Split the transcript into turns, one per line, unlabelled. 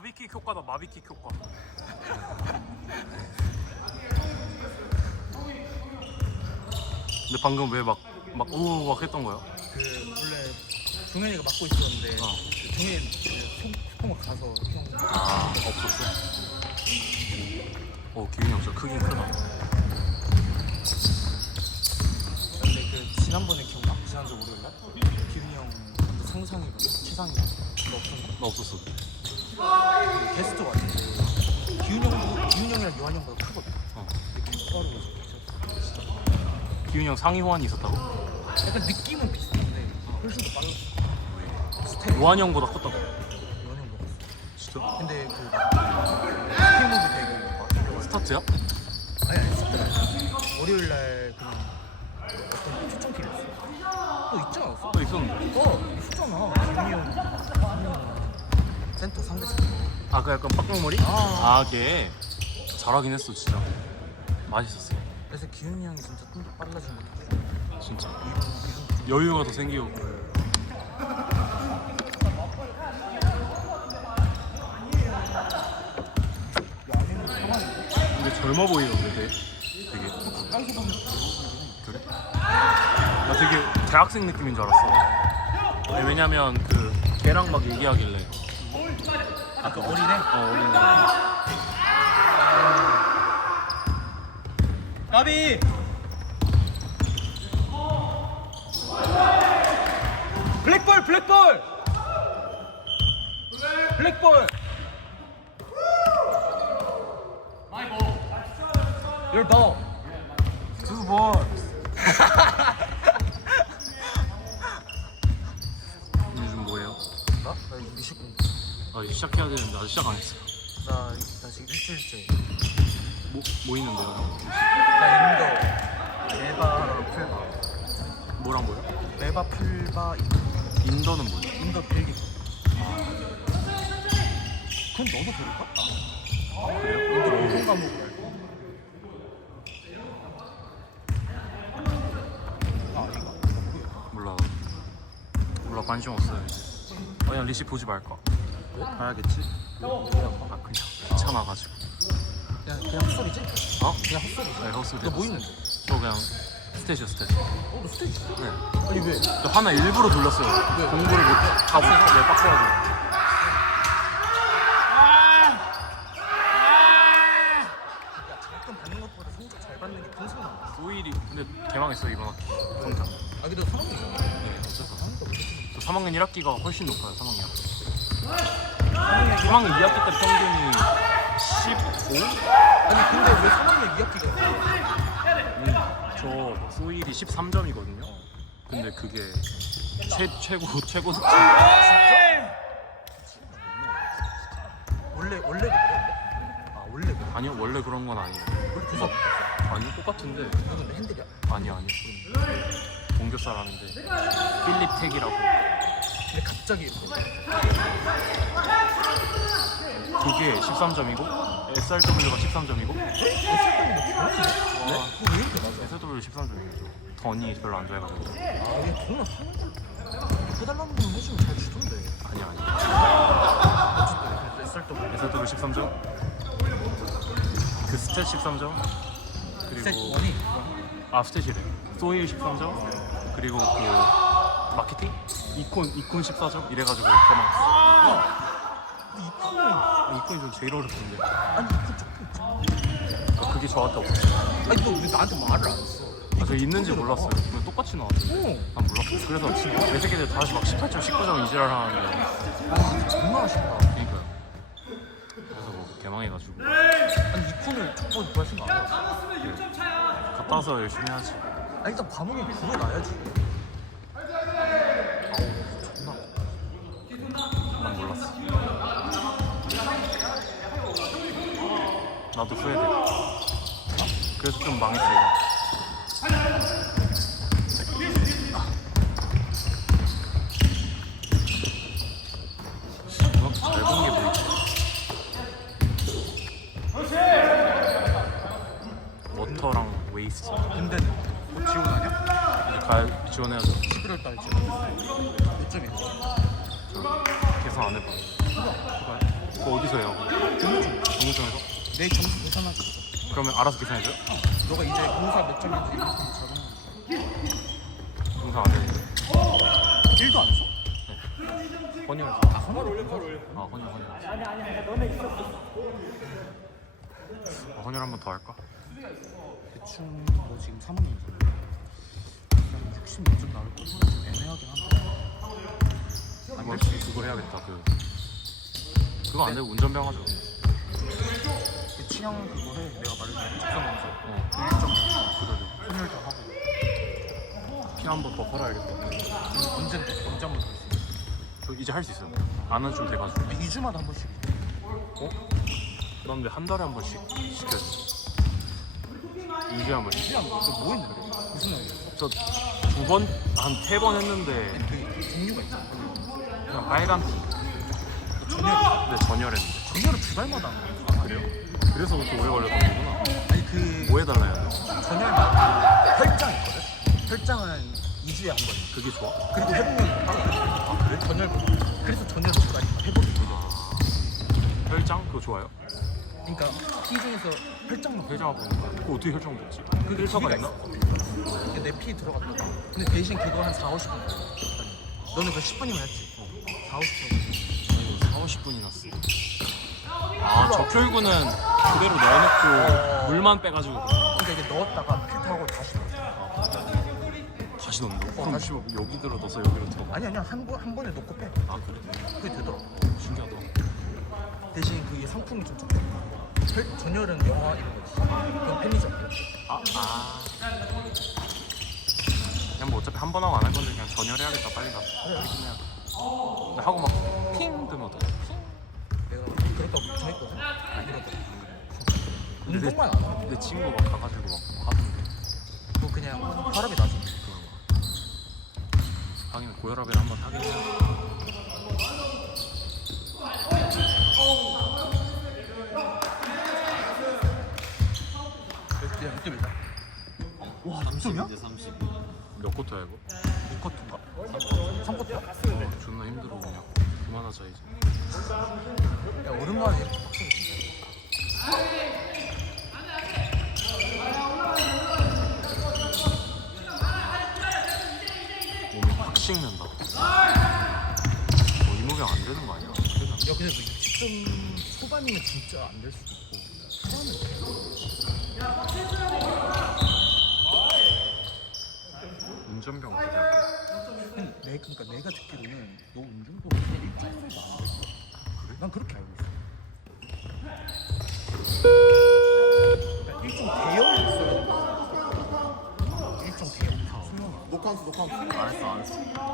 마비킥 효과다 마비킥 효과 근데 방금 왜 막막 우우 막 했던 거야?
그 원래 종현이가 맡고 있었는데
어.
그 종현이 그 소포가 가서 형
아 없었어? 어형 진짜 크긴 크다
근데 그 지난번에 기억나? 지난주 월요일 날 기훈이 형 근데 성상이가 최상이가 너 없었나?
나 없었어
그 게스트 왔는데 기훈이 형도 기훈이 형이랑 요한 형보다 크거든.
어.
근데 킥바로 계속
기훈이 형 상위 호환이 있었다고?
약간 느낌은 비슷한데 훨씬 더 빨랐어. 스텝
요한 형보다 컸다고?
요한 형 먹었어.
진짜?
근데 그 스피무비 되고 막
스타트야?
아니 아니 스타가 아니라 월요일 날 그냥 어떤 초청팀이었어. 너 있지 않았어?
또 있었는데
어 있었잖아. 기훈이 형, 기훈이 형 센터 상대 센터.
아 그 약간 빡빡머리?
아.
아걔 잘하긴 했어 진짜 맛있었어
그래서 기훈이 형이 진짜 좀 더 빨라진 것 같아.
진짜 여유가 더 생기고 근데 젊어 보이던데 되게 그래? 나 되게 대학생 느낌인 줄 알았어 아니, 왜냐면 그 걔랑 막 얘기하길래
아 그 어리네.
어 어린애
까비. 블랙볼 블랙볼. 블랙볼. Your ball.
Two balls 요즘 뭐예요?
나? 나 이거
아 이제 시작해야 되는데 아직 시작 안 했어
나, 나 지금 일주일째.
뭐, 뭐 있는데요?
나 인도 메바 풀바.
뭐랑 뭐요?
메바 풀바
인더는 뭐야?
인도 필기. 그건 너도 배울까?
아 그래요?
인도 공통 과목을. 아 아닌가?
몰라 몰라 관심 없어요 이제 그냥 리시 보지 말까 봐야겠지? 아 그냥 귀찮아가지고
그냥 그냥 헛소리지?
어?
그냥 헛소리지.
네 헛소리
너뭐 있는데?
저 그냥 스테이션 스테이션
어, 너 스테이지?
네.
아니 왜?
저 하나 일부러 돌렸어요
왜?
공부를 못다 못하고 내 빡세가지고. 소일이 근데 개망했어 이번 학기 성적
아, 근데 사람이
네
이렇게
저 3학년 1학기가 훨씬 높아요 3학년 3학년 2학기 때 평균이 15?
아니, 근데 왜 3학년 2학기가
음, 저 소일이 13점이거든요. 근데 그게 최, 최고 최고 득점.
원래 원래도 그래? 아, 원래 그래.
아니요 원래 그런 건 아니에요.
원래 구석
아니 똑같은데
누군데 핸들이야?
아니 아니. 공교 사람인데 필립 텍이라고
근데 갑자기
그게 13점이고 SRW가 13점이고
SRW는 좋은데?
네?
그거 왜 이렇게 맞아?
SRW 13점이죠. 던이 별로 안 좋아해가지고
아, 하는 거 해달라는 돈 해주면 잘 주던데.
아니 아니.
SRW.
SRW 13점 그 스탯 13점
셋
그리고 아 스탯이래 소일 13점 그리고 그 마케팅 이콘 이콘 14점 이래가지고 대망
이코는
이콘이 좀 제일 어렵던데
아니 조금.
그러니까 그게 저한테 없었어요
아니 너왜 나한테 말을 안 했어?
아, 저 있는지 몰랐어요 그냥 똑같이 나왔어요
오.
난 몰랐어요 그래서 내 새끼들 다시 막 18점 19점 이지랄 하는데
와 정말 아쉽다.
그러니까요 그래서 뭐 개망해가지고
아니 이코는 조금 더 생각 안 했어.
갔다 와서 열심히 하지
아 일단 과목에 불어놔야지. 아우 존나.
난 몰랐어 나도 후회돼 그래서 좀 망했어요 잘본 게 뭐있지 워터랑 웨이스트
근데 뭐 지원하냐?
이제 가 지원해야죠
11월 달 지원. 몇 점이야?
계산 안 해봐
그거
어디서 해요? 정무청에서?
내 점수 계산하고
그러면 알아서 계산해줘요?
너가 이제 공사 몇 점인지 이렇게 적으면
동상 안 되는데
1도 안 했어?
헌혈
아 헌혈을 공사를
아 헌혈 헌혈 아니 아니 아니 너네 있었어. 헌혈 한 번 더 할까?
대충 너 지금 3학년이잖아 60몇 점 나올 거 같아 애매하긴 한데.
한번 그걸 해야겠다 그. 그거 안 되고 운전병 하죠
그 취향 그거 해 내가 말했잖아 직성검사
어.
그 1점
그래도
헌혈도 하고
피 한 번더
그리고 언제인데 언제 한번 할수 있어.
저 이제 할 수 있어요. 안은 좀 돼가지고.
2주마다 한 번씩.
어? 난 왜 한 달에 한 번씩 시켜야지 2주에 한 번씩.
취향 너뭐 했는데 무슨 날이야?
저 두 번, 한 세 번 했는데.
그 종류가 있잖아.
그냥 빨간 근데 전열했는데.
전혈을 두 달마다 하는 거야?
아 그래요? 그래서 그렇게 오래 걸렸던 거구나
아니 그
뭐 해달라요?
전혈마다 혈장 있거든 혈장은 2주에 한 번.
그게 좋아?
그리고 회복력이 따로 아 그래? 전혈 그래서 전혈을 주다니까 회복이 되죠
혈장? 그거 좋아요?
그러니까 피 중에서 혈장만
혈장 보는 거야? 그거 어떻게 혈장 됐지?
그
필터가 있나?
이게 내피 들어갔다가 근데 대신 그거 한 4, 50분 걸려 너는 그 10분이면 했지 어. 4, 50분
4, 50분이나 쓰. 아, 적혈구는 그대로 넣어놓고 물만 빼가지고.
그러니까 이게 넣었다가 필터하고 다시 넣어
다시 넣는다.
어,
그럼
다시.
씨발 여기 들어 넣어서 여기로 들어.
아니 아니야 한, 번, 한 번에 넣고 빼
아 그래?
그게 되더라고
신기하다.
대신 그게 상품이 좀 적다 혈, 전혈은 영화 이런 거지 그건 편의점
아 아. 그냥 뭐 어차피 한 번 하고 안 할 건데 그냥 전열해야겠다 빨리 가서.
그래.
근데 하고 막 핑 뜨면 어떡해?
내가 그렇다고 정했거든 이러다
근데 내,
운동만 안 하고
내 친구 막 가가지고 막 하던데.
그거 그냥 혈압이
거. 하긴 고혈압이라 한번 하긴 해야
야 이때 몇이야? 와 남점이야?
몇 코트야 이거?
2커트인가? 3커트야?
어, 존나 힘들어 그냥. 그만하자 이제.
야 오랜만에
몸이 확 식는다. 뭐 이모병 안 되는 거 아니야? 큰일 났네.
야 근데 너 60점 초반이면 진짜 안 될 수도 있고 초반은 돼
운전병 기대할게.
근데 내, 그러니까 내가 듣기로는 너 운전도 1점으로도 안 돼. 그래? 난 그렇게 알고 있어.
녹화한 수 녹화한 수.
안 했어 안 했어.